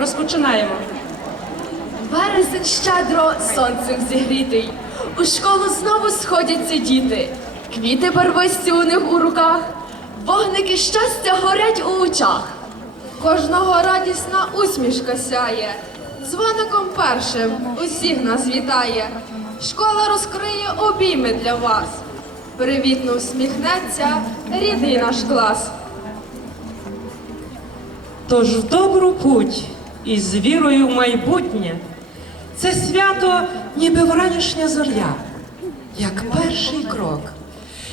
Розпочинаємо. Вересень щедро сонцем зігрітий. У школу знову сходяться діти. Квіти барвисті у них у руках, вогники щастя горять у очах. Кожного радісна усмішка сяє. Дзвоником першим усіх нас вітає. Школа розкриє обійми для вас. Привітно усміхнеться рідний наш клас. Тож в добру путь і з вірою в майбутнє це свято, ніби вранішня зоря, як перший крок,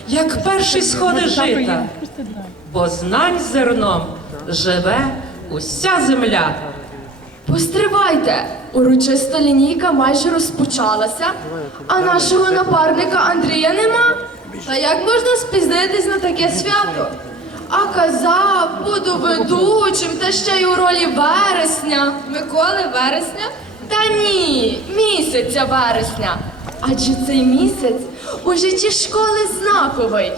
як перші сходи жита, бо знань зерном живе уся земля. Постривайте! Урочиста лінійка майже розпочалася, а нашого напарника Андрія нема. Та як можна спізнитись на таке свято? А казав, буду ведучим, та ще й у ролі вересня. Миколи вересня? Та ні, місяця вересня. Адже цей місяць у житті школи знаковий.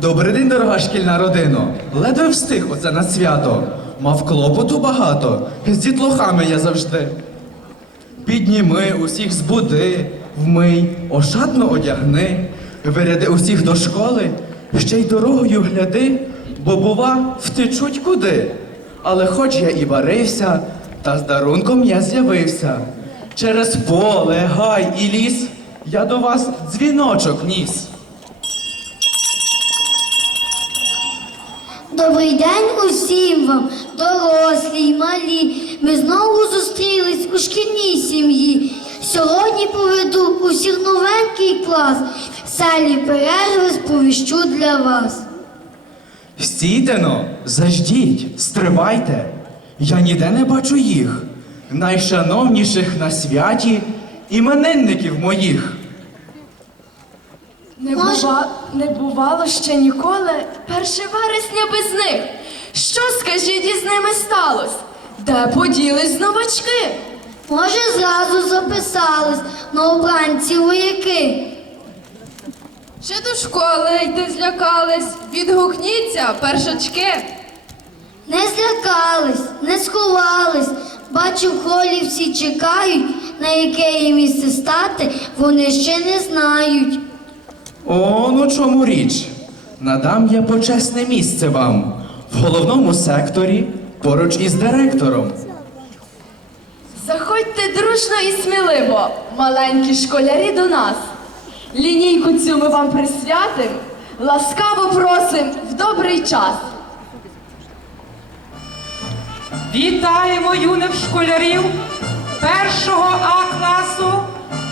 Добрий день, дорога шкільна родино. Ледве встиг оце на свято. Мав клопоту багато. З дітлохами я завжди. Підніми усіх збуди, вмий, ошатно одягни, виряди усіх до школи, ще й дорогою гляди, бо, бува, втечуть куди. Але хоч я і варився, та з дарунком я з'явився. Через поле, гай і ліс я до вас дзвіночок ніс. Добрий день усім вам, дорослі й малі. Ми знову зустрілись у шкільній сім'ї. Сьогодні поведу усіх новенький клас. Селі перерви сповіщу для вас. Стійте заждіть, стривайте. Я ніде не бачу їх, найшановніших на святі іменинників моїх. Не, Може- бува... не бувало ще ніколи перше вересня без них. Що, скажіть, із ними сталося? Де поділись новачки? Може, зразу записались на обранці вояки. Чи до школи йти злякались? Відгукніться, першачки. Не злякались, не сховались. Бачу, в холі всі чекають, на яке їм місце стати, вони ще не знають. О, ну чому річ? Надам я почесне місце вам в головному секторі поруч із директором. Заходьте дружно і сміливо, маленькі школярі до нас. Лінійку цю ми вам присвятим, ласкаво просим в добрий час. Вітаємо юних школярів першого А класу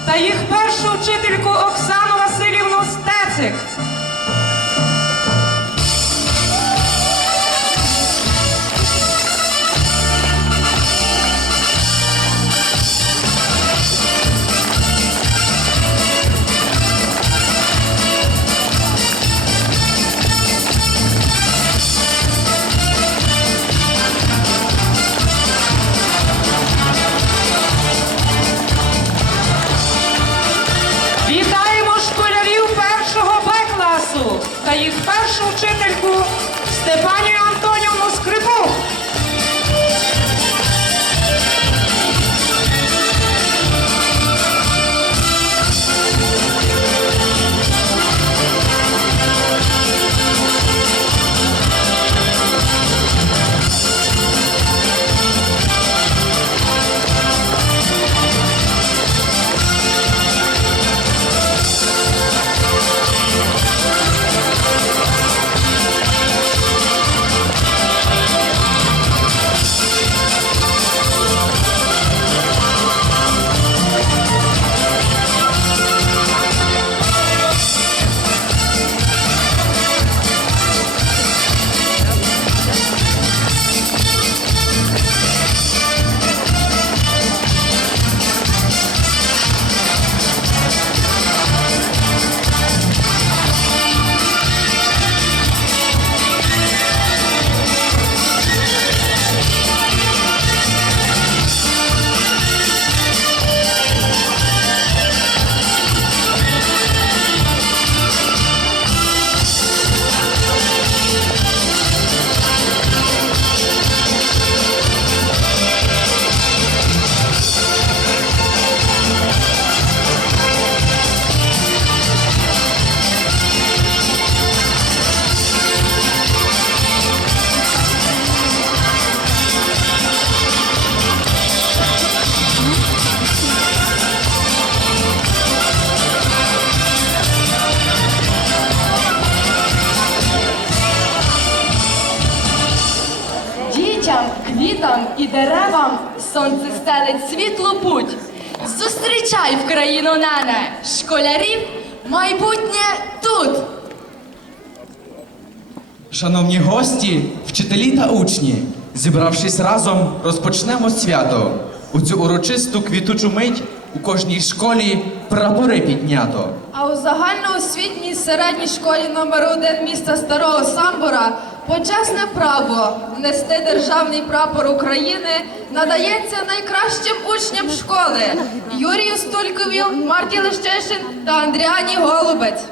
та їх першу вчительку Оксану classic. Деревам сонце стелить світлу путь. Зустрічай в країну нене школярів, майбутнє тут. Шановні гості, вчителі та учні, зібравшись разом, розпочнемо свято. У цю урочисту квітучу мить у кожній школі прапори піднято. А у загальноосвітній середній школі номер 1 міста Старого Самбора почесне право нести державний прапор України надається найкращим учням школи Юрію Стулькові, Марті Лещишин та Андріані Голубець.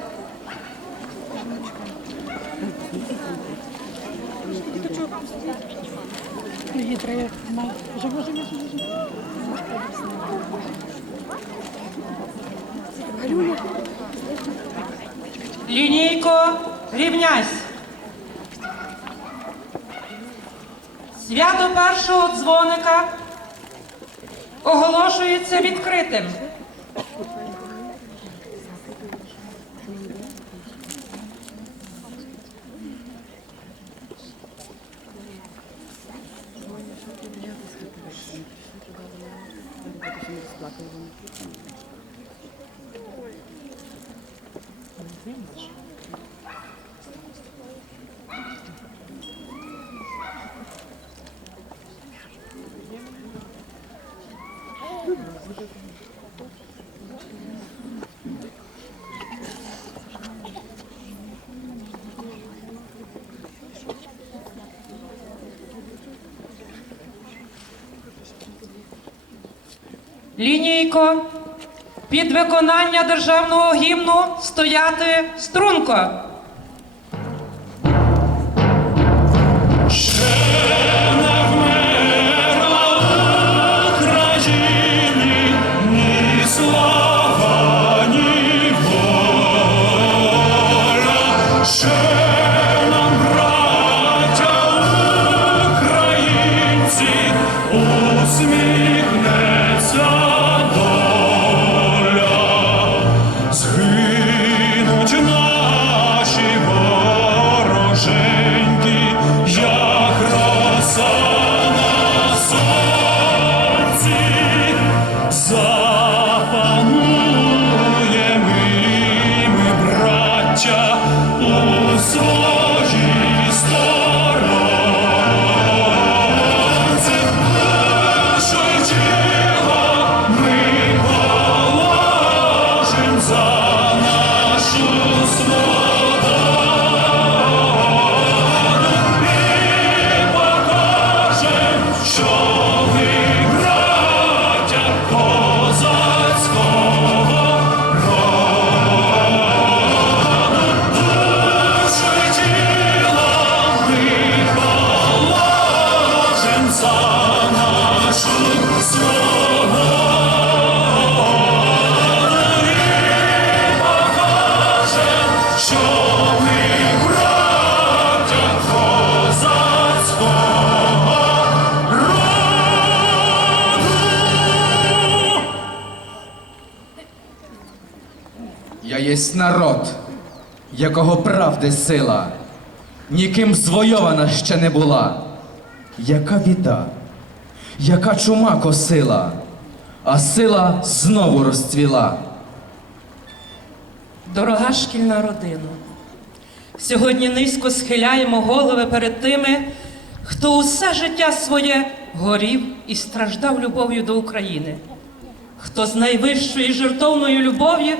Лінійко, рівняйсь. Свято першого дзвоника оголошується відкритим. Лінійко, під виконання державного гімну стояти струнко. У єсть народ, якого правди сила, ніким звойована ще не була. Яка біда, яка чума косила, а сила знову розцвіла. Дорога шкільна родина, сьогодні низько схиляємо голови перед тими, хто усе життя своє горів і страждав любов'ю до України, хто з найвищої жертовної любові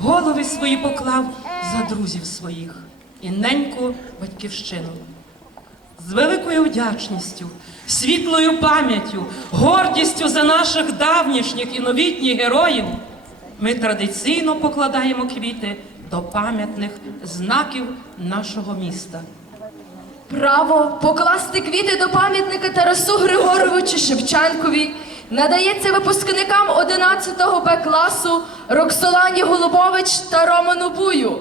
голови свої поклав за друзів своїх і неньку батьківщину. З великою вдячністю, світлою пам'яттю, гордістю за наших давнішніх і новітніх героїв ми традиційно покладаємо квіти до пам'ятних знаків нашого міста. Право покласти квіти до пам'ятника Тарасу Григоровичу Шевченкові надається випускникам 11-го Б класу Роксолані Голубович та Роману Бую.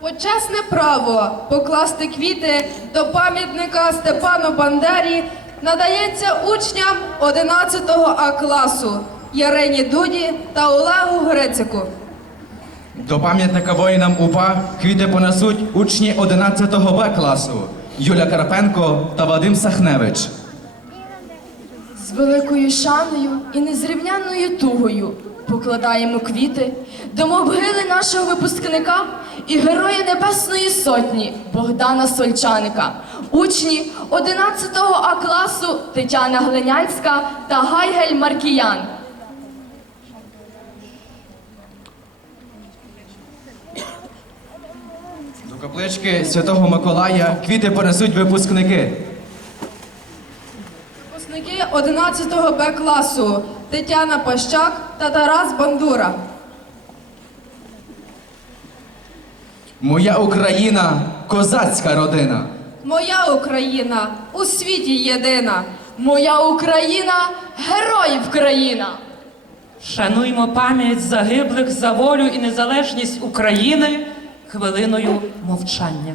Почесне право покласти квіти до пам'ятника Степану Бандері надається учням 11-го А класу Ярині Дуді та Олегу Грицику. До пам'ятника воїнам УПА квіти понесуть учні 11-го Б класу Юля Карпенко та Вадим Сахневич. Великою шаною і незрівнянною тугою покладаємо квіти до могили нашого випускника і Героя Небесної Сотні Богдана Сольчаника, учні 11 А класу Тетяна Глинянська та Гайгель Маркіян. До каплички Святого Миколая квіти понесуть випускники. Випускники 11 Б класу Тетяна Пащак та Тарас Бандура. Моя Україна козацька родина. Моя Україна у світі єдина. Моя Україна героїв країна! Шануймо пам'ять загиблих за волю і незалежність України хвилиною мовчання.